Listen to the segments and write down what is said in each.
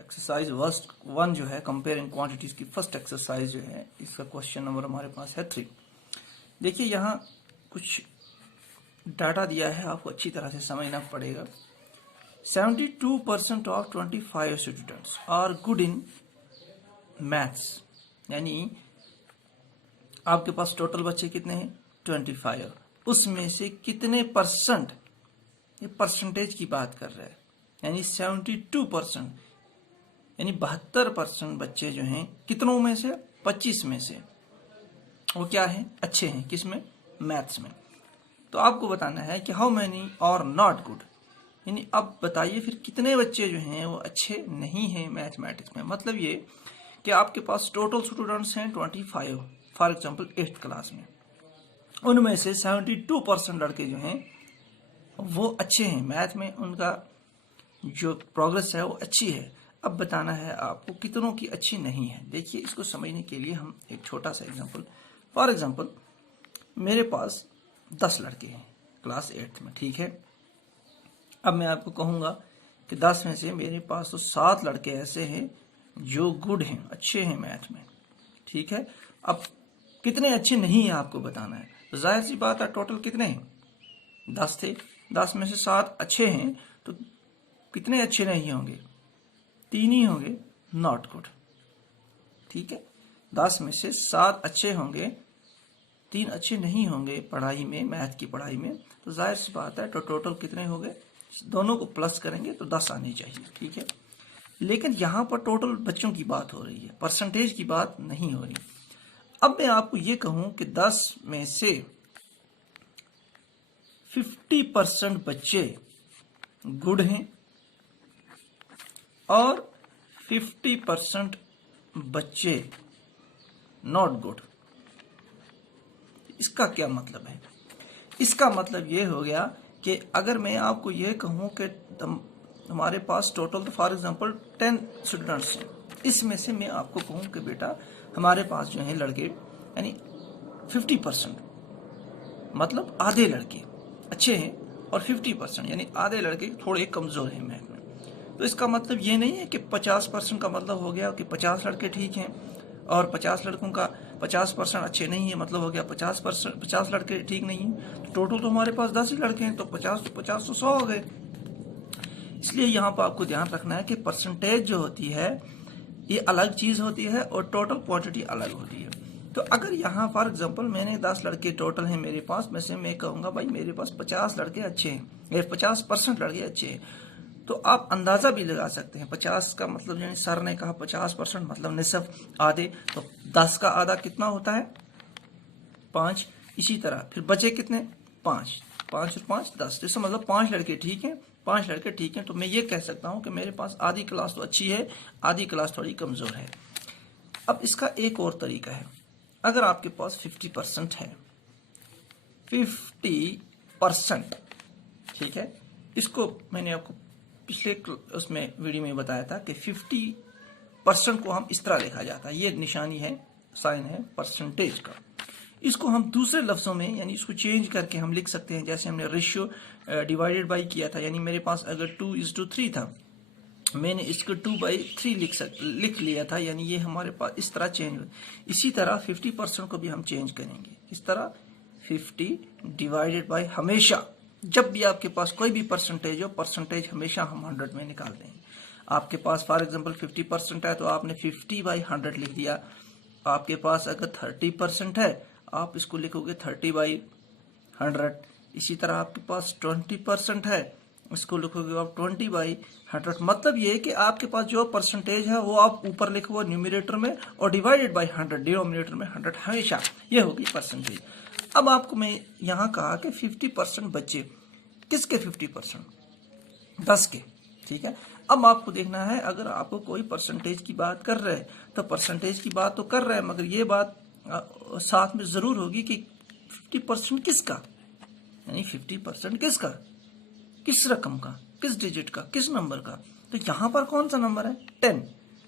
Exercise worst 1 जो है comparing quantities की फर्स्ट एक्सरसाइज जो है, इसका क्वेश्चन नंबर हमारे पास है 3। देखिए यहाँ कुछ डाटा दिया है, आपको अच्छी तरह से समझना पड़ेगा। 72% of 25 students are good in maths, यानी आपके पास टोटल बच्चे कितने हैं 25, उसमें से कितने परसेंट, ये परसेंटेज की बात कर रहे हैं, यानी 72%, यानी 72% बच्चे जो हैं कितनों में से 25 में से वो क्या है, अच्छे हैं किसमें, मैथ्स में। तो आपको बताना है कि हाउ मैनी और नॉट गुड, यानी अब बताइए फिर कितने बच्चे जो हैं वो अच्छे नहीं हैं मैथमेटिक्स में। मतलब ये कि आपके पास टोटल स्टूडेंट्स हैं 25, फॉर एग्जांपल 8th क्लास में, उनमें से 72% लड़के जो हैं वो अच्छे हैं मैथ में, उनका जो प्रोग्रेस है वो अच्छी है। अब बताना है आपको कितनों की अच्छी नहीं है। देखिए इसको समझने के लिए हम एक छोटा सा एग्जांपल, फॉर एग्जांपल मेरे पास 10 लड़के हैं क्लास 8th में, ठीक है। अब मैं आपको कहूँगा कि 10 में से मेरे पास तो 7 लड़के ऐसे हैं जो गुड हैं, अच्छे हैं मैथ में, ठीक है। अब कितने अच्छे नहीं है आपको बताना है। तो जाहिर सी बात है टोटल कितने हैं, 10 थे, 10 में से 7 अच्छे हैं, तो कितने अच्छे नहीं होंगे, 3 ही होंगे नॉट गुड, ठीक है। 10 में से 7 अच्छे होंगे, 3 अच्छे नहीं होंगे पढ़ाई में, मैथ की पढ़ाई में। तो जाहिर सी बात है तो टोटल कितने हो गए, दोनों को प्लस करेंगे तो 10 आनी चाहिए, ठीक है। लेकिन यहाँ पर टोटल बच्चों की बात हो रही है, परसेंटेज की बात नहीं हो रही। अब मैं आपको ये कहूँ कि 10 में से 50% बच्चे गुड हैं और 50% बच्चे नॉट गुड। इसका क्या मतलब है, इसका मतलब ये हो गया कि अगर मैं आपको ये कहूँ कि हमारे पास टोटल तो फॉर एग्जांपल 10 स्टूडेंट्स हैं, इसमें से मैं आपको कहूँ कि बेटा हमारे पास जो है लड़के यानी 50%, मतलब आधे लड़के अच्छे हैं और 50% यानी आधे लड़के थोड़े कमज़ोर हैं मैथ में। तो इसका मतलब ये नहीं है कि 50% का मतलब हो गया कि 50 लड़के ठीक हैं और 50 लड़कों का 50% अच्छे नहीं है, मतलब हो गया 50 लड़के ठीक नहीं है। तो टोटल तो हमारे पास 10 ही लड़के हैं, तो 50 तो 100 हो गए। इसलिए यहाँ पर आपको ध्यान रखना है कि परसेंटेज जो होती है ये अलग चीज़ होती है और टोटल क्वांटिटी अलग होती है। तो अगर यहाँ फॉर एग्जांपल मैंने 10 लड़के टोटल हैं मेरे पास, में से मैं कहूँगा भाई मेरे पास 50 लड़के अच्छे हैं, 50% लड़के अच्छे हैं, तो आप अंदाज़ा भी लगा सकते हैं 50 का मतलब, यानी सर ने कहा 50% मतलब निसफ आधे, तो 10 का आधा कितना होता है 5। इसी तरह फिर बचे कितने 5 और 5 10, जैसे मतलब 5 लड़के ठीक हैं, 5 लड़के ठीक हैं। तो मैं ये कह सकता हूँ कि मेरे पास आधी क्लास तो अच्छी है, आधी क्लास थोड़ी कमज़ोर है। अब इसका एक और तरीका है, अगर आपके पास 50% है, 50%, ठीक है। इसको मैंने आपको पिछले उसमें वीडियो में बताया था कि 50% को हम इस तरह लिखा जाता है, ये निशानी है, साइन है परसेंटेज का। इसको हम दूसरे लफ्ज़ों में यानी इसको चेंज करके हम लिख सकते हैं, जैसे हमने रेशियो डिवाइडेड बाई किया था, यानी मेरे पास अगर 2:3 था, मैंने इसको 2/3 लिख लिया था, यानी ये हमारे पास इस तरह चेंज हो। इसी तरह 50% को भी हम चेंज करेंगे, इस तरह 50 डिवाइडेड बाई, हमेशा जब भी आपके पास कोई भी परसेंटेज हो, परसेंटेज हमेशा हम 100 में निकाल देंगे। आपके पास फॉर एग्जांपल 50% है तो आपने 50/100 लिख दिया। आपके पास अगर 30% है आप इसको लिखोगे 30/100। इसी तरह आपके पास 20% है, इसको लिखोगे आप 20/100। मतलब ये कि आपके पास जो परसेंटेज है वो आप ऊपर लिखोगे न्यूमरेटर में और डिवाइडेड बाय 100 डिनोमिनेटर में 100, हमेशा ये होगी परसेंटेज। अब आपको मैं यहाँ कहा कि 50% बच्चे, किसके 50%, 10 के, ठीक है। अब आपको देखना है, अगर आपको कोई परसेंटेज की बात कर रहे हैं तो परसेंटेज की बात तो कर रहे हैं, मगर ये बात साथ में ज़रूर होगी कि 50% किसका, यानी 50% किसका, किस रकम का, किस डिजिट का, किस नंबर का। तो यहाँ पर कौन सा नंबर है 10,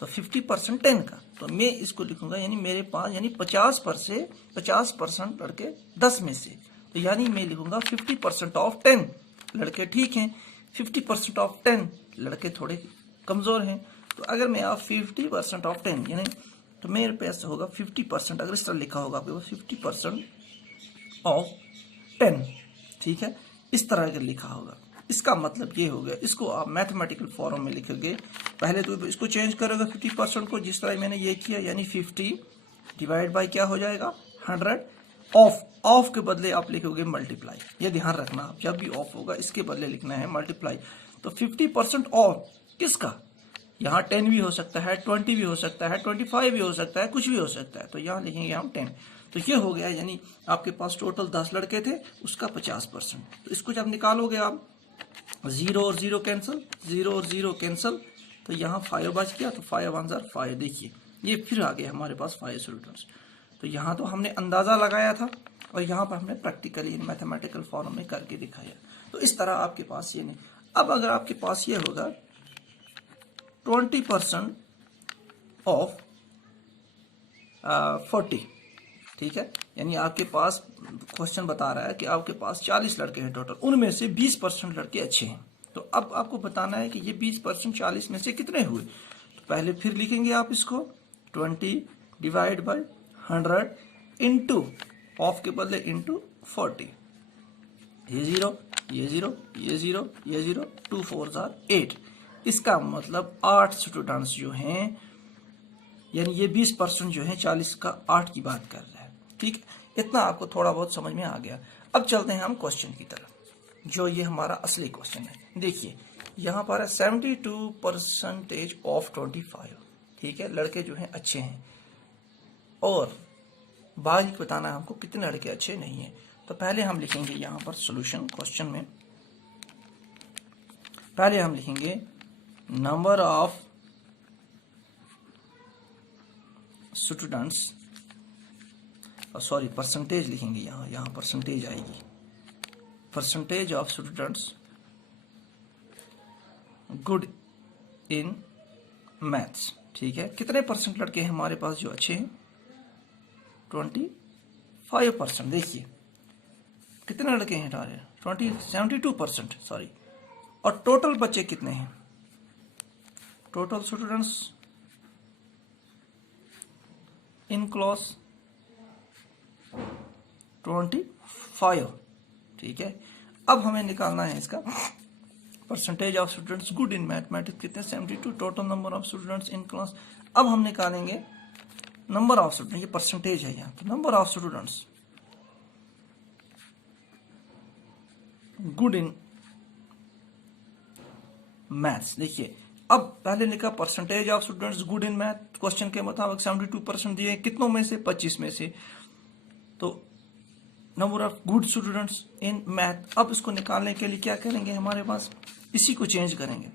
तो 50% 10 का, तो मैं इसको लिखूंगा यानी मेरे पास यानी 50% लड़के 10 में से, तो यानी मैं लिखूंगा 50% ऑफ 10, लड़के ठीक हैं, 50% ऑफ 10 लड़के थोड़े कमज़ोर हैं। तो अगर मैं आप 50% ऑफ 10 यानी तो मेरे पास होगा 50%, अगर इस तरह लिखा होगा आपके पास 50% ऑफ 10, ठीक है, इस तरह अगर लिखा होगा, इसका मतलब ये हो गया। इसको आप मैथमेटिकल फॉर्म में लिखोगे, पहले तो इसको चेंज करोगे 50% को, जिस तरह मैंने ये किया, यानी 50 डिवाइड बाय क्या हो जाएगा 100 ऑफ के बदले आप लिखोगे मल्टीप्लाई। ये ध्यान रखना, आप जब भी ऑफ होगा इसके बदले लिखना है मल्टीप्लाई। तो 50% ऑफ किसका, यहाँ 10 भी हो सकता है, 20 भी हो सकता है, 25 भी हो सकता है, कुछ भी हो सकता है, तो यहाँ लिखेंगे हम 10। तो ये हो गया, यानी आपके पास टोटल 10 लड़के थे, उसका 50%। तो इसको जब निकालोगे आप, 0 और 0 कैंसिल, 0 और 0 कैंसिल, तो यहाँ 5 बच गया, तो 5 1 ज़ार 5। देखिए ये फिर आ गया हमारे पास 5 स्टूडेंट्स। तो यहाँ तो हमने अंदाज़ा लगाया था और यहाँ पर हमने प्रैक्टिकली मैथमेटिकल फॉर्म में करके दिखाया। तो इस तरह आपके पास ये नहीं। अब अगर आपके पास ये होगा 20% ऑफ 40, ठीक है, यानी आपके पास क्वेश्चन बता रहा है कि आपके पास 40 लड़के हैं टोटल, उनमें से 20% लड़के अच्छे हैं। तो अब आपको बताना है कि ये 20% 40 में से कितने हुए। तो पहले फिर लिखेंगे आप इसको 20 डिवाइड बाय 100 इंटू ऑफ के बदले इंटू 40, ये 0 ये 0 ये 0 ये 0, 2 4 ज़ार 8। इसका मतलब 8 स्टूडेंट्स जो हैं, यानी ये 20% जो है 40 का 8 की बात कर रहा है, ठीक है। इतना आपको थोड़ा बहुत समझ में आ गया। अब चलते हैं हम क्वेश्चन की तरफ, जो ये हमारा असली क्वेश्चन है। देखिए यहाँ पर है 72% ऑफ 25, ठीक है, लड़के जो हैं अच्छे हैं, और बाकी बताना है हमको कितने लड़के अच्छे नहीं हैं। तो पहले हम लिखेंगे यहाँ पर सॉल्यूशन क्वेश्चन में, पहले हम लिखेंगे number of students, sorry percentage लिखेंगे, यहाँ परसेंटेज आएगी, percentage of students good in maths, ठीक है। कितने परसेंट लड़के हैं हमारे पास जो अच्छे हैं, 25%। देखिए कितने लड़के हैं हमारे, 72%, सॉरी। और टोटल बच्चे कितने हैं, टोटल स्टूडेंट्स इन क्लास 25, ठीक है। अब हमें निकालना है इसका percentage of students good in mathematics कितने, 72, total number of students in class. अब हम निकालेंगे नंबर ऑफ स्टूडेंट, ये परसेंटेज है यहाँ, तो number of students good in maths. देखिए अब पहले लिखा percentage of students good in math, question के मुताबिक 72% दिए, कितनों में से, 25 में से। तो number of good students in math, अब इसको निकालने के लिए क्या करेंगे, हमारे पास इसी को चेंज करेंगे,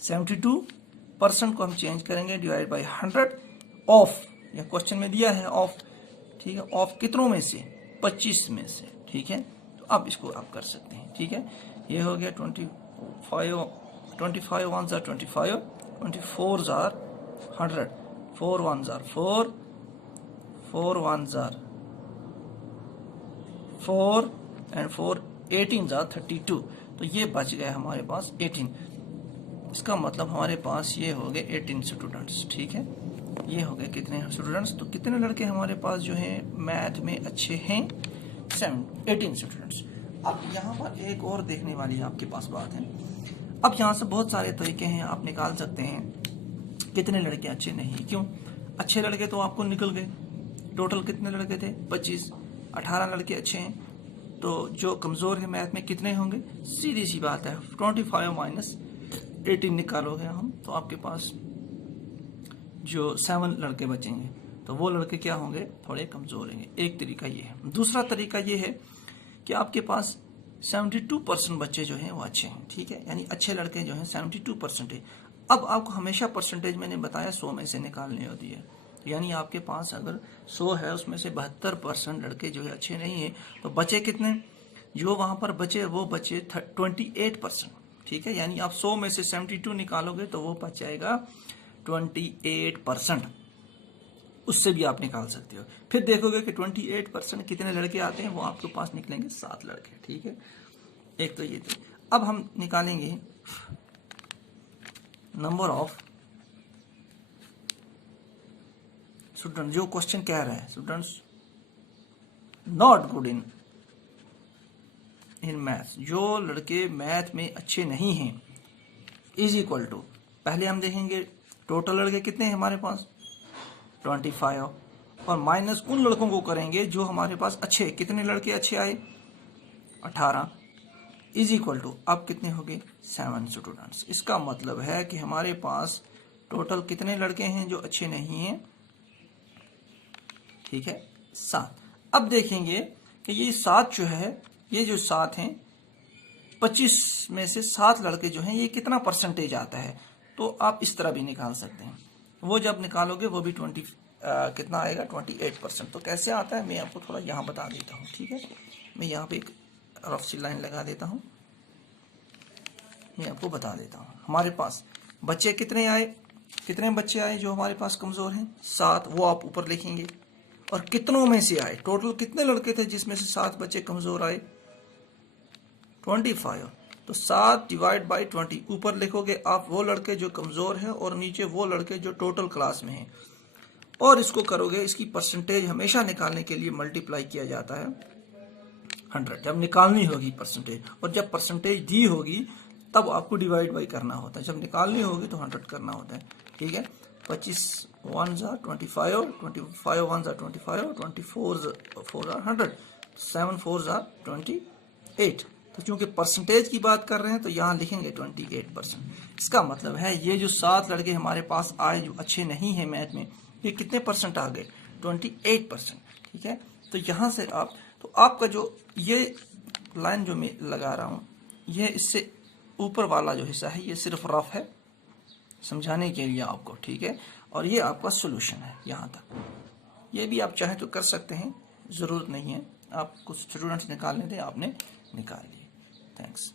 72% को हम चेंज करेंगे डिवाइड बाय 100 ऑफ, या क्वेश्चन में दिया है ऑफ, ठीक है, ऑफ कितनों में से, 25 में से, ठीक है। तो अब इसको आप कर सकते हैं, ठीक है। ये हो गया 25 1 ज़ार 25, 24 ज़ार 100, 4 1 ज़ार 4, 4 1 ज़ार 4 एंड 4 18 ज़ार 32। तो ये बच गया हमारे पास 18। इसका मतलब हमारे पास ये हो गए 18 स्टूडेंट्स, ठीक है। ये हो गए कितने स्टूडेंट्स, तो कितने लड़के हमारे पास जो हैं मैथ में अच्छे हैं, 18 स्टूडेंट्स। अब यहाँ पर एक और देखने वाली आपके पास बात है। अब यहाँ से बहुत सारे तरीके हैं, आप निकाल सकते हैं कितने लड़के अच्छे नहीं। क्यों, अच्छे लड़के तो आपको निकल गए, टोटल कितने लड़के थे, 25, 18 लड़के अच्छे हैं, तो जो कमज़ोर है मैथ में कितने होंगे, सीधी सी बात है 25 माइनस 18 निकालोगे हम, तो आपके पास जो 7 लड़के बचेंगे, तो वो लड़के क्या होंगे, थोड़े कमज़ोर होंगे। एक तरीका ये है। दूसरा तरीका ये है कि आपके पास 72% बच्चे जो हैं वो अच्छे हैं, ठीक है, यानी अच्छे लड़के जो हैं 72% है। अब आपको हमेशा परसेंटेज मैंने बताया 100 में से निकालनी होती है, यानी आपके पास अगर 100 है उसमें से 72% लड़के जो है अच्छे नहीं है, तो बचे कितने, जो वहाँ पर बचे वो बचे 28%, ठीक है। यानी आप 100 में से 72 निकालोगे तो वो बच जाएगा 28%। उससे भी आप निकाल सकते हो। फिर देखोगे कि 28% कितने लड़के आते हैं, वो आपके पास निकलेंगे 7 लड़के, ठीक है। एक तो ये थी। अब हम निकालेंगे नंबर ऑफ स्टूडेंट, जो क्वेश्चन कह रहे हैं students not good in maths, जो लड़के मैथ में अच्छे नहीं हैं, इज इक्वल टू, पहले हम देखेंगे टोटल लड़के कितने हैं हमारे पास 25, और माइनस उन लड़कों को करेंगे जो हमारे पास अच्छे, कितने लड़के अच्छे आए 18, इज इक्वल टू, अब कितने हो गए 7 स्टूडेंट्स। इसका मतलब है कि हमारे पास टोटल कितने लड़के हैं जो अच्छे नहीं हैं, ठीक है 7। अब देखेंगे कि ये 7 जो है, ये जो 7 हैं 25 में से 7 लड़के जो हैं ये कितना परसेंटेज आता है, तो आप इस तरह भी निकाल सकते हैं। वो जब निकालोगे वो भी कितना आएगा 28%। तो कैसे आता है मैं आपको थोड़ा यहाँ बता देता हूँ, ठीक है। मैं यहाँ पे एक रफ सी लाइन लगा देता हूँ, मैं आपको बता देता हूँ। हमारे पास बच्चे कितने आए, कितने बच्चे आए जो हमारे पास कमज़ोर हैं 7, वो आप ऊपर लिखेंगे। और कितनों में से आए, टोटल कितने लड़के थे जिसमें से 7 बच्चे कमज़ोर आए 25, तो 7 डिवाइड बाई 20 ऊपर लिखोगे आप वो लड़के जो कमज़ोर हैं और नीचे वो लड़के जो टोटल क्लास में हैं, और इसको करोगे, इसकी परसेंटेज हमेशा निकालने के लिए मल्टीप्लाई किया जाता है 100, जब निकालनी होगी परसेंटेज, और जब परसेंटेज दी होगी तब आपको डिवाइड बाई करना होता है, जब निकालनी होगी तो 100 करना होता है, ठीक है। 25 1s are 25, 25 1s are 25, 24 4 are 100, 7 4s are 28। तो चूंकि परसेंटेज की बात कर रहे हैं तो यहाँ लिखेंगे 28%। इसका मतलब है ये जो 7 लड़के हमारे पास आए जो अच्छे नहीं हैं मैथ में, ये कितने परसेंट आ गए 28%, ठीक है। तो यहाँ से आप, तो आपका जो ये लाइन जो मैं लगा रहा हूँ, ये इससे ऊपर वाला जो हिस्सा है ये सिर्फ रफ है समझाने के लिए आपको, ठीक है। और ये आपका सोल्यूशन है यहाँ तक। ये भी आप चाहें तो कर सकते हैं, ज़रूरत नहीं है, आप कुछ स्टूडेंट्स निकालने दें, आपने निकाल लिए। थैंक्स।